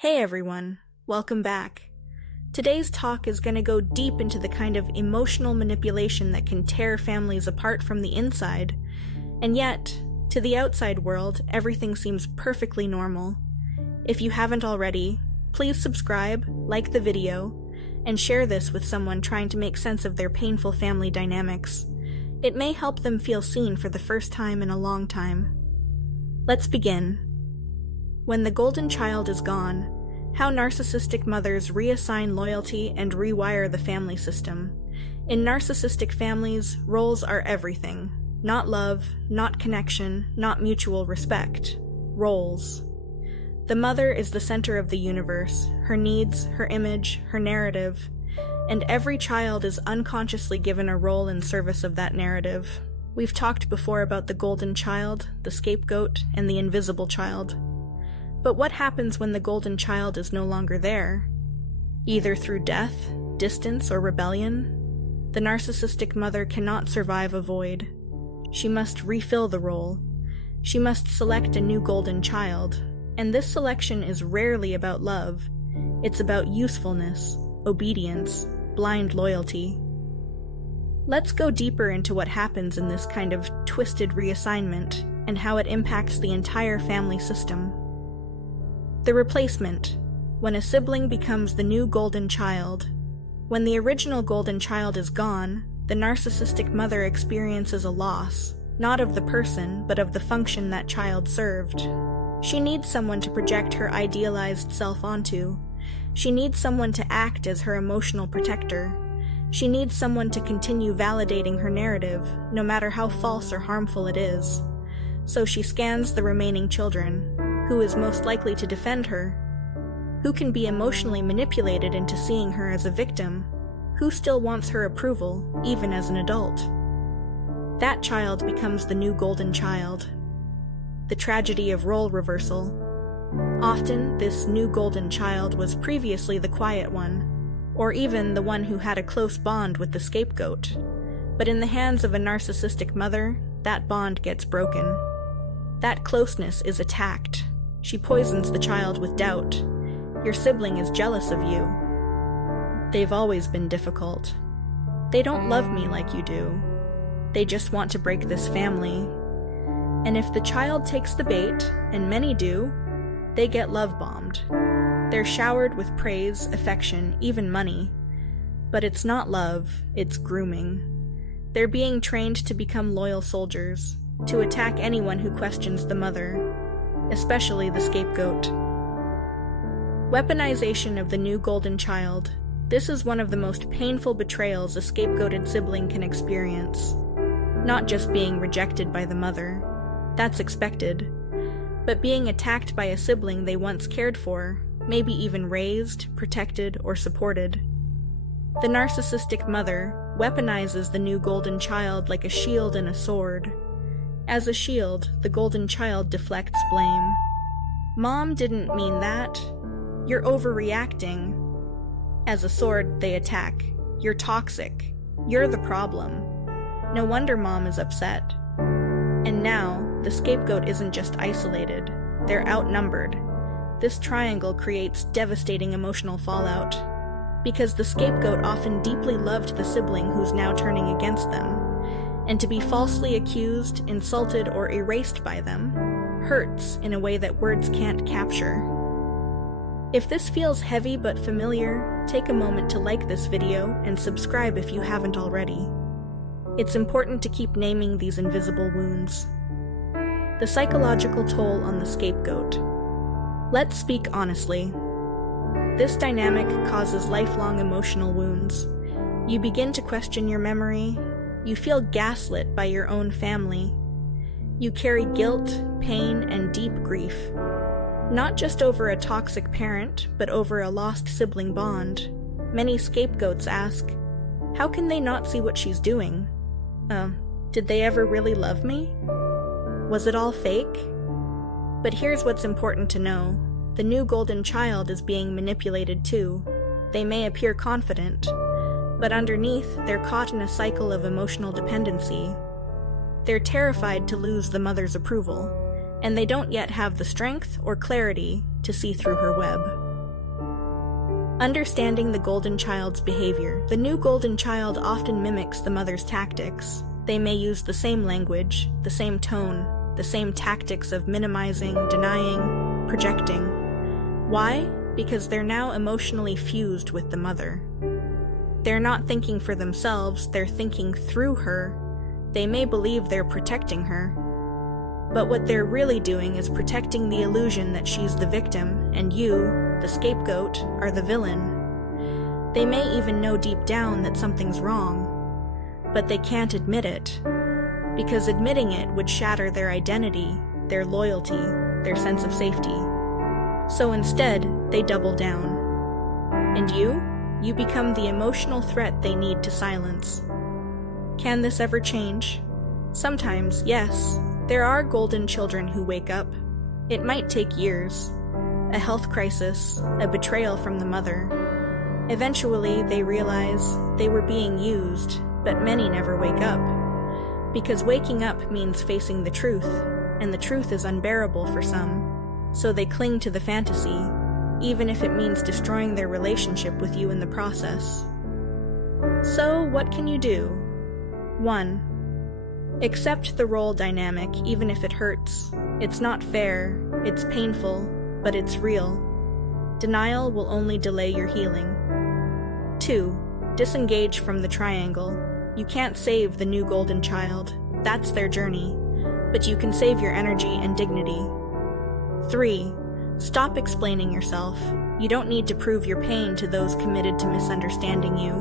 Hey everyone, welcome back. Today's talk is going to go deep into the kind of emotional manipulation that can tear families apart from the inside, and yet, to the outside world, everything seems perfectly normal. If you haven't already, please subscribe, like the video, and share this with someone trying to make sense of their painful family dynamics. It may help them feel seen for the first time in a long time. Let's begin. When the golden child is gone, how narcissistic mothers reassign loyalty and rewire the family system. In narcissistic families, roles are everything. Not love, not connection, not mutual respect. Roles. The mother is the center of the universe, her needs, her image, her narrative, and every child is unconsciously given a role in service of that narrative. We've talked before about the golden child, the scapegoat, and the invisible child. But what happens when the golden child is no longer there? Either through death, distance, or rebellion, the narcissistic mother cannot survive a void. She must refill the role. She must select a new golden child, and this selection is rarely about love. It's about usefulness, obedience, blind loyalty. Let's go deeper into what happens in this kind of twisted reassignment and how it impacts the entire family system. The replacement, when a sibling becomes the new golden child. When the original golden child is gone, the narcissistic mother experiences a loss, not of the person, but of the function that child served. She needs someone to project her idealized self onto. She needs someone to act as her emotional protector. She needs someone to continue validating her narrative, no matter how false or harmful it is. So she scans the remaining children. Who is most likely to defend her? Who can be emotionally manipulated into seeing her as a victim? Who still wants her approval, even as an adult? That child becomes the new golden child. The tragedy of role reversal. Often, this new golden child was previously the quiet one, or even the one who had a close bond with the scapegoat. But in the hands of a narcissistic mother, that bond gets broken. That closeness is attacked. She poisons the child with doubt. Your sibling is jealous of you. They've always been difficult. They don't love me like you do. They just want to break this family. And if the child takes the bait, and many do, they get love-bombed. They're showered with praise, affection, even money. But it's not love, it's grooming. They're being trained to become loyal soldiers, to attack anyone who questions the mother, especially the scapegoat. Weaponization of the new golden child. This is one of the most painful betrayals a scapegoated sibling can experience. Not just being rejected by the mother. That's expected. But being attacked by a sibling they once cared for, maybe even raised, protected, or supported. The narcissistic mother weaponizes the new golden child like a shield and a sword. As a shield, the golden child deflects blame. Mom didn't mean that. You're overreacting. As a sword, they attack. You're toxic. You're the problem. No wonder Mom is upset. And now, the scapegoat isn't just isolated. They're outnumbered. This triangle creates devastating emotional fallout. Because the scapegoat often deeply loved the sibling who's now turning against them. And to be falsely accused, insulted, or erased by them hurts in a way that words can't capture. If this feels heavy but familiar, take a moment to like this video and subscribe if you haven't already. It's important to keep naming these invisible wounds. The psychological toll on the scapegoat. Let's speak honestly. This dynamic causes lifelong emotional wounds. You begin to question your memory. You feel gaslit by your own family. You carry guilt, pain, and deep grief. Not just over a toxic parent, but over a lost sibling bond. Many scapegoats ask, how can they not see what she's doing? Did they ever really love me? Was it all fake? But here's what's important to know. The new golden child is being manipulated too. They may appear confident, but underneath, they're caught in a cycle of emotional dependency. They're terrified to lose the mother's approval, and they don't yet have the strength or clarity to see through her web. Understanding the golden child's behavior. The new golden child often mimics the mother's tactics. They may use the same language, the same tone, the same tactics of minimizing, denying, projecting. Why? Because they're now emotionally fused with the mother. They're not thinking for themselves, they're thinking through her. They may believe they're protecting her, but what they're really doing is protecting the illusion that she's the victim, and you, the scapegoat, are the villain. They may even know deep down that something's wrong, but they can't admit it, because admitting it would shatter their identity, their loyalty, their sense of safety. So instead, they double down. And you become the emotional threat they need to silence. Can this ever change? Sometimes, yes. There are golden children who wake up. It might take years. A health crisis, a betrayal from the mother. Eventually, they realize they were being used, but many never wake up. Because waking up means facing the truth, and the truth is unbearable for some. So they cling to the fantasy, even if it means destroying their relationship with you in the process. So, what can you do? 1. Accept the role dynamic, even if it hurts. It's not fair, it's painful, but it's real. Denial will only delay your healing. 2. Disengage from the triangle. You can't save the new golden child. That's their journey. But you can save your energy and dignity. 3. Stop explaining yourself. You don't need to prove your pain to those committed to misunderstanding you.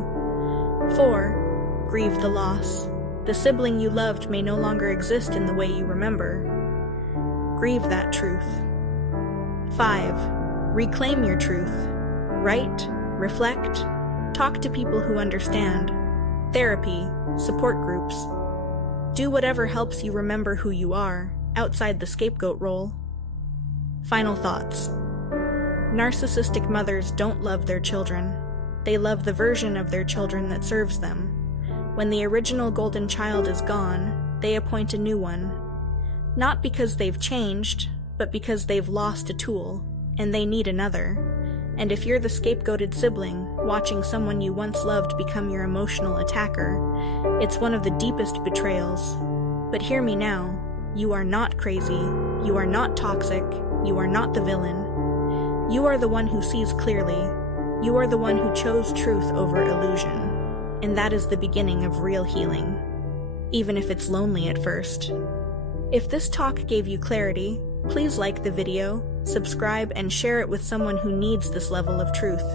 4. Grieve the loss. The sibling you loved may no longer exist in the way you remember. Grieve that truth. 5. Reclaim your truth. Write, reflect, talk to people who understand. Therapy, support groups. Do whatever helps you remember who you are, outside the scapegoat role. Final thoughts. Narcissistic mothers don't love their children. They love the version of their children that serves them. When the original golden child is gone, they appoint a new one. Not because they've changed, but because they've lost a tool, and they need another. And if you're the scapegoated sibling, watching someone you once loved become your emotional attacker, it's one of the deepest betrayals. But hear me now, you are not crazy, you are not toxic, you are not the villain. You are the one who sees clearly. You are the one who chose truth over illusion. And that is the beginning of real healing, even if it's lonely at first. If this talk gave you clarity, please like the video, subscribe, and share it with someone who needs this level of truth.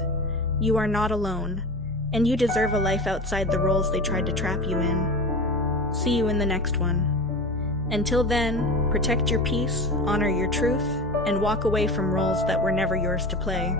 You are not alone, and you deserve a life outside the roles they tried to trap you in. See you in the next one. Until then, protect your peace, honor your truth, and walk away from roles that were never yours to play.